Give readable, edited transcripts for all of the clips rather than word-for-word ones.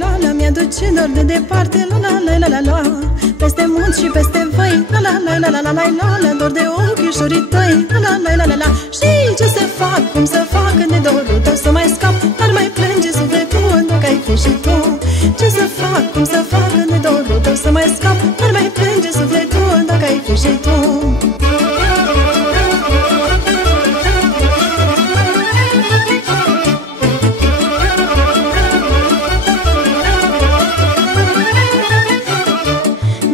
la la, mi-aduce dor de departe, la la la la la la. Peste munți și peste văi, la la la la la la la la la, dor de ochișorii tăi, la la la la la la. Și ce să fac, cum să fac când de dorul tău să mai scap, dar mai plânge sufletul dacă ai fi și tu. Ce să fac, cum să fac când de dorul tău să mai scap, dar mai plânge sufletul dacă ai fi și tu.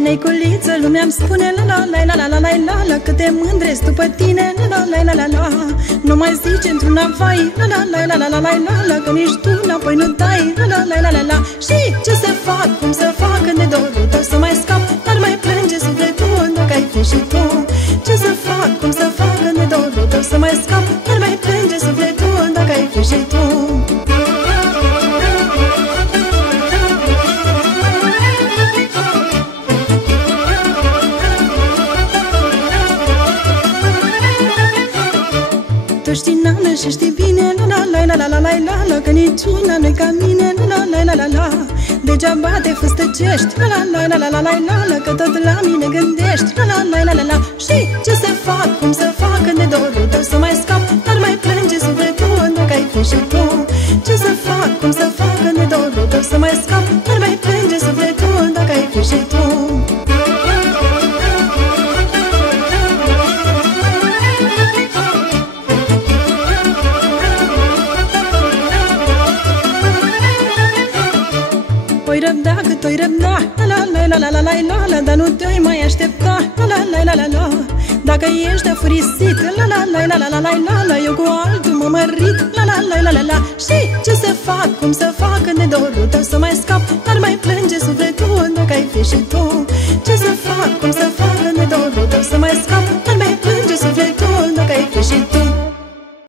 Neiculiță, lumea-mi spune la la la la la la la la la, cât de mândre-s după tine, la la la la la la. Nu mai zice într-una vai, la la la la la la la la la, că nici tu înapoi nu dai, la la la la la la. Și ce să fac, cum să fac când de dorul tău să mai scap, dar mai plânge sufletul dacă ai fi și tu. Ce să fac, cum să fac când de dorul tău să mai scap, dar mai plânge sufletul dacă ai fi și tu. Tu știi, nana, și știi bine, la la la la la la la la la, că niciuna nu-i ca mine, la la la la la la. Degeaba te făstăcești, la la la la la la la la, că tot la mine gândești, la la la la la la. Și ce să fac, cum să fac când de dorul tău să mai scap, dar mai plânge sufletul dacă ai fi și tu. Ce să fac, cum să fac când de dorul tău să mai scap, dar mai plânge sufletul dacă ai fi și tu. Oi răbda cât oi răbda, la la la la la la la la la, dar nu te-oi mai aștepta, la la la la la la. Dacă ești afurisit, la la la la la la la la la, eu cu altul mă mărit, la la la la la la. Și ce să fac, cum să fac când de dorul tău să mai scap, dar mai plânge sufletul dacă ai fi și tu.